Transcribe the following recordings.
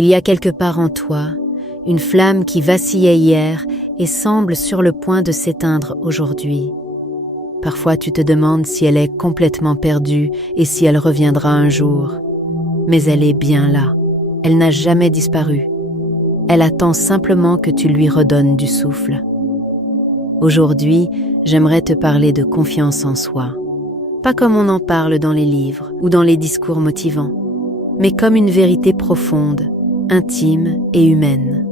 Il y a quelque part en toi une flamme qui vacillait hier et semble sur le point de s'éteindre aujourd'hui. Parfois tu te demandes si elle est complètement perdue et si elle reviendra un jour. Mais elle est bien là. Elle n'a jamais disparu. Elle attend simplement que tu lui redonnes du souffle. Aujourd'hui, j'aimerais te parler de confiance en soi. Pas comme on en parle dans les livres ou dans les discours motivants, mais comme une vérité profonde, intime et humaine.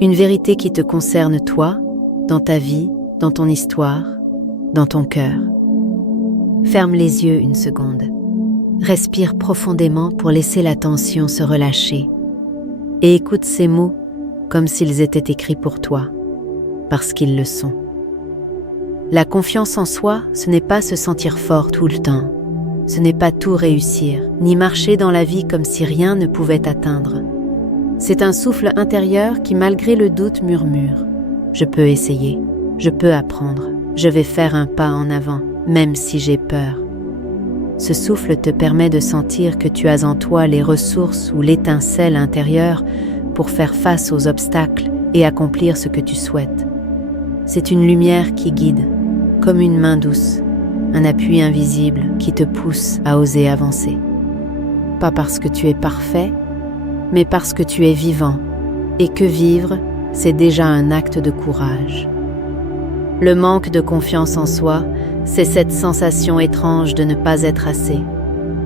Une vérité qui te concerne toi, dans ta vie, dans ton histoire, dans ton cœur. Ferme les yeux une seconde. Respire profondément pour laisser la tension se relâcher. Et écoute ces mots comme s'ils étaient écrits pour toi, parce qu'ils le sont. La confiance en soi, ce n'est pas se sentir fort tout le temps. Ce n'est pas tout réussir, ni marcher dans la vie comme si rien ne pouvait t'atteindre. C'est un souffle intérieur qui, malgré le doute, murmure « Je peux essayer, je peux apprendre, je vais faire un pas en avant, même si j'ai peur. » Ce souffle te permet de sentir que tu as en toi les ressources ou l'étincelle intérieure pour faire face aux obstacles et accomplir ce que tu souhaites. C'est une lumière qui guide, comme une main douce, un appui invisible qui te pousse à oser avancer. Pas parce que tu es parfait, mais parce que tu es vivant, et que vivre, c'est déjà un acte de courage. Le manque de confiance en soi, c'est cette sensation étrange de ne pas être assez.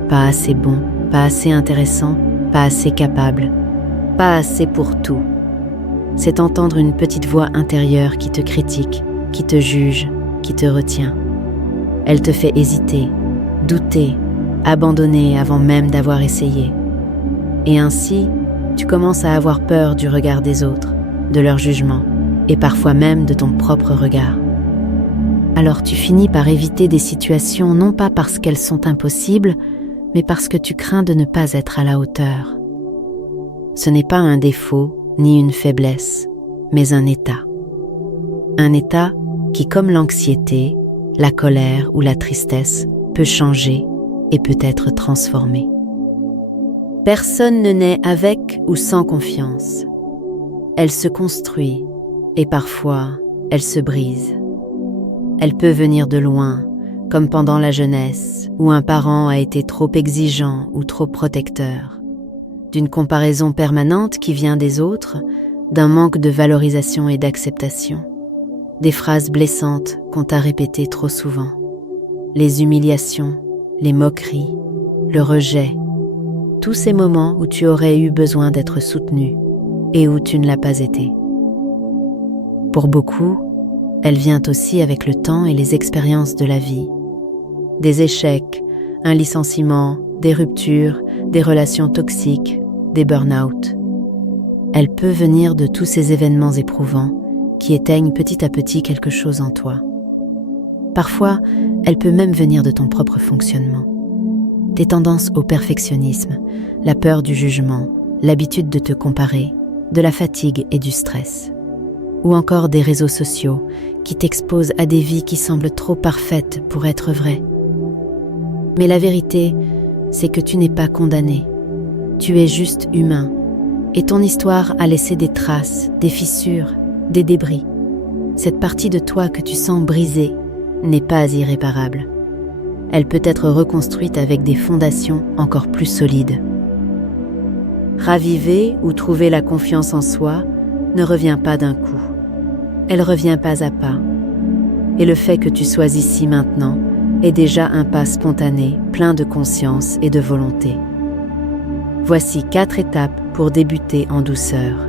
Pas assez bon, pas assez intéressant, pas assez capable, pas assez pour tout. C'est entendre une petite voix intérieure qui te critique, qui te juge, qui te retient. Elle te fait hésiter, douter, abandonner avant même d'avoir essayé. Et ainsi, tu commences à avoir peur du regard des autres, de leur jugement, et parfois même de ton propre regard. Alors tu finis par éviter des situations non pas parce qu'elles sont impossibles, mais parce que tu crains de ne pas être à la hauteur. Ce n'est pas un défaut ni une faiblesse, mais un état. Un état qui, comme l'anxiété, la colère ou la tristesse, peut changer et peut être transformé. Personne ne naît avec ou sans confiance. Elle se construit et parfois elle se brise. Elle peut venir de loin, comme pendant la jeunesse, où un parent a été trop exigeant ou trop protecteur, d'une comparaison permanente qui vient des autres, d'un manque de valorisation et d'acceptation, des phrases blessantes qu'on t'a répétées trop souvent, les humiliations, les moqueries, le rejet, tous ces moments où tu aurais eu besoin d'être soutenu et où tu ne l'as pas été. Pour beaucoup, elle vient aussi avec le temps et les expériences de la vie. Des échecs, un licenciement, des ruptures, des relations toxiques, des burn-out. Elle peut venir de tous ces événements éprouvants qui éteignent petit à petit quelque chose en toi. Parfois, elle peut même venir de ton propre fonctionnement. Tes tendances au perfectionnisme, la peur du jugement, l'habitude de te comparer, de la fatigue et du stress. Ou encore des réseaux sociaux qui t'exposent à des vies qui semblent trop parfaites pour être vraies. Mais la vérité, c'est que tu n'es pas condamné. Tu es juste humain, et ton histoire a laissé des traces, des fissures, des débris. Cette partie de toi que tu sens brisée n'est pas irréparable. Elle peut être reconstruite avec des fondations encore plus solides. Raviver ou trouver la confiance en soi ne revient pas d'un coup. Elle revient pas à pas. Et le fait que tu sois ici maintenant est déjà un pas spontané, plein de conscience et de volonté. Voici 4 étapes pour débuter en douceur.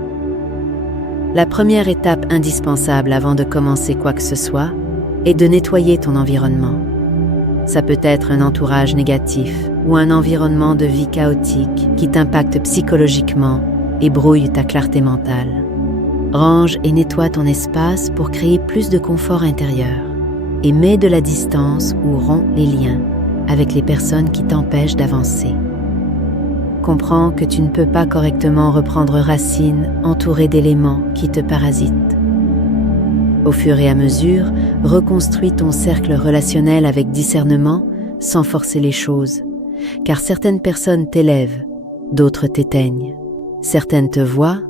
La première étape indispensable avant de commencer quoi que ce soit est de nettoyer ton environnement. Ça peut être un entourage négatif ou un environnement de vie chaotique qui t'impacte psychologiquement et brouille ta clarté mentale. Range et nettoie ton espace pour créer plus de confort intérieur et mets de la distance ou romps les liens avec les personnes qui t'empêchent d'avancer. Comprends que tu ne peux pas correctement reprendre racine entouré d'éléments qui te parasitent. Au fur et à mesure, reconstruis ton cercle relationnel avec discernement sans forcer les choses, car certaines personnes t'élèvent, d'autres t'éteignent. Certaines te voient,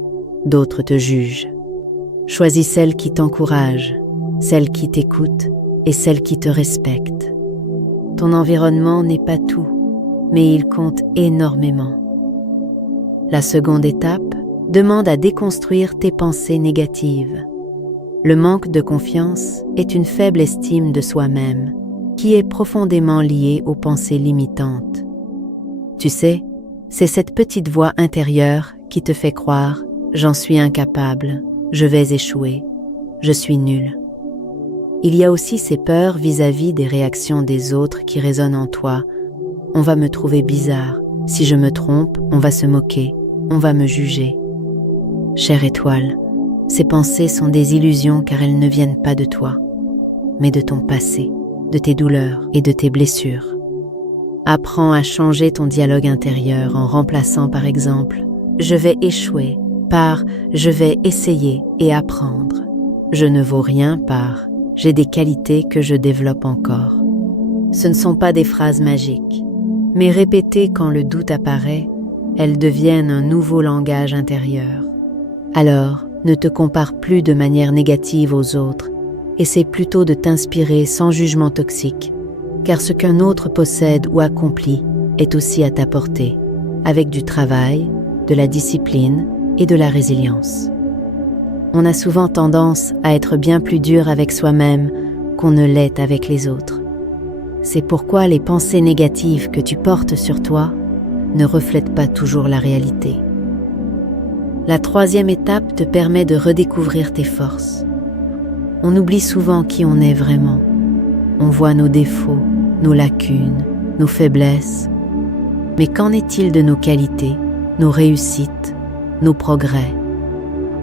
d'autres te jugent. Choisis celle qui t'encourage, celle qui t'écoute et celle qui te respecte. Ton environnement n'est pas tout, mais il compte énormément. La seconde étape demande à déconstruire tes pensées négatives. Le manque de confiance est une faible estime de soi-même qui est profondément liée aux pensées limitantes. Tu sais, c'est cette petite voix intérieure qui te fait croire « j'en suis incapable, je vais échouer, je suis nul ». Il y a aussi ces peurs vis-à-vis des réactions des autres qui résonnent en toi. On va me trouver bizarre, si je me trompe, on va se moquer, on va me juger. Chère étoile, ces pensées sont des illusions car elles ne viennent pas de toi, mais de ton passé, de tes douleurs et de tes blessures. Apprends à changer ton dialogue intérieur en remplaçant par exemple « je vais échouer » par « je vais essayer et apprendre ». Je ne vaux rien par « j'ai des qualités que je développe encore ». Ce ne sont pas des phrases magiques, mais répétées quand le doute apparaît, elles deviennent un nouveau langage intérieur. Alors, ne te compare plus de manière négative aux autres, essaie plutôt de t'inspirer sans jugement toxique, car ce qu'un autre possède ou accomplit est aussi à ta portée, avec du travail, de la discipline et de la résilience. On a souvent tendance à être bien plus dur avec soi-même qu'on ne l'est avec les autres. C'est pourquoi les pensées négatives que tu portes sur toi ne reflètent pas toujours la réalité. La troisième étape te permet de redécouvrir tes forces. On oublie souvent qui on est vraiment. On voit nos défauts, nos lacunes, nos faiblesses. Mais qu'en est-il de nos qualités, nos réussites, nos progrès?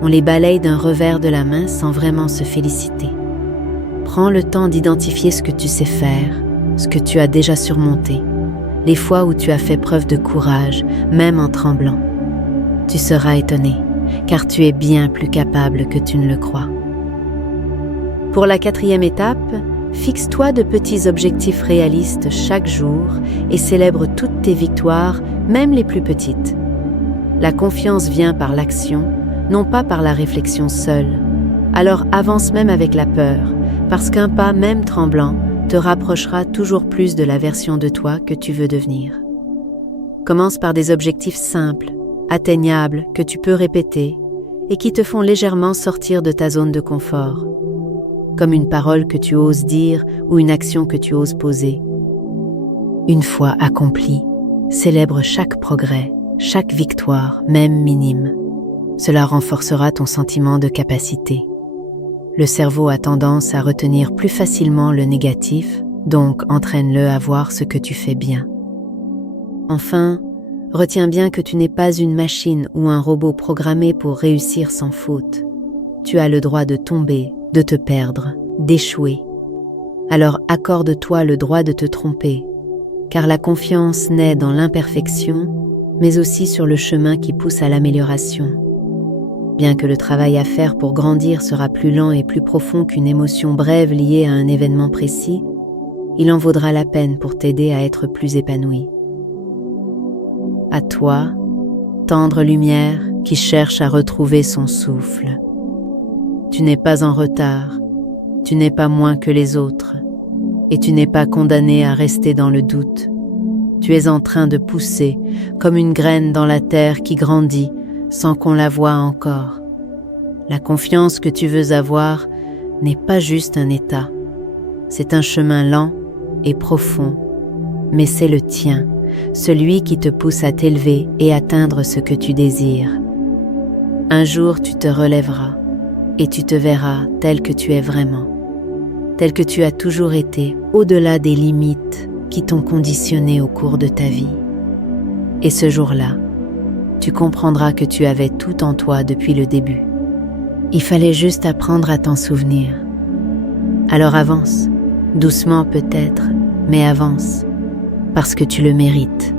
On les balaye d'un revers de la main sans vraiment se féliciter. Prends le temps d'identifier ce que tu sais faire, ce que tu as déjà surmonté, les fois où tu as fait preuve de courage, même en tremblant. Tu seras étonné, car tu es bien plus capable que tu ne le crois. Pour la quatrième étape, fixe-toi de petits objectifs réalistes chaque jour et célèbre toutes tes victoires, même les plus petites. La confiance vient par l'action, non pas par la réflexion seule. Alors avance même avec la peur, parce qu'un pas, même tremblant, te rapprochera toujours plus de la version de toi que tu veux devenir. Commence par des objectifs simples, atteignables, que tu peux répéter et qui te font légèrement sortir de ta zone de confort, comme une parole que tu oses dire ou une action que tu oses poser. Une fois accompli, célèbre chaque progrès, chaque victoire, même minime. Cela renforcera ton sentiment de capacité. Le cerveau a tendance à retenir plus facilement le négatif, donc entraîne-le à voir ce que tu fais bien. Enfin, retiens bien que tu n'es pas une machine ou un robot programmé pour réussir sans faute. Tu as le droit de tomber, de te perdre, d'échouer. Alors accorde-toi le droit de te tromper, car la confiance naît dans l'imperfection, mais aussi sur le chemin qui pousse à l'amélioration. Bien que le travail à faire pour grandir sera plus lent et plus profond qu'une émotion brève liée à un événement précis, il en vaudra la peine pour t'aider à être plus épanoui. À toi, tendre lumière qui cherche à retrouver son souffle. Tu n'es pas en retard, tu n'es pas moins que les autres, et tu n'es pas condamné à rester dans le doute. Tu es en train de pousser comme une graine dans la terre qui grandit sans qu'on la voie encore. La confiance que tu veux avoir n'est pas juste un état. C'est un chemin lent et profond, mais c'est le tien, celui qui te pousse à t'élever et atteindre ce que tu désires. Un jour tu te relèveras et tu te verras tel que tu es vraiment, tel que tu as toujours été, au-delà des limites qui t'ont conditionné au cours de ta vie. Et ce jour-là, tu comprendras que tu avais tout en toi depuis le début. Il fallait juste apprendre à t'en souvenir. Alors avance, doucement peut-être, mais avance, parce que tu le mérites,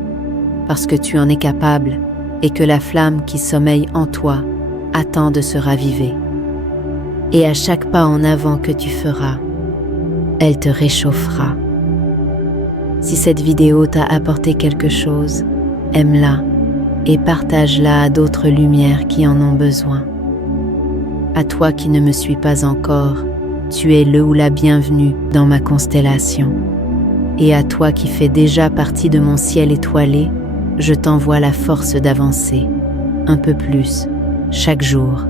parce que tu en es capable et que la flamme qui sommeille en toi attend de se raviver. Et à chaque pas en avant que tu feras, elle te réchauffera. Si cette vidéo t'a apporté quelque chose, aime-la, et partage-la à d'autres lumières qui en ont besoin. À toi qui ne me suis pas encore, tu es le ou la bienvenue dans ma constellation. Et à toi qui fais déjà partie de mon ciel étoilé, je t'envoie la force d'avancer, un peu plus, chaque jour,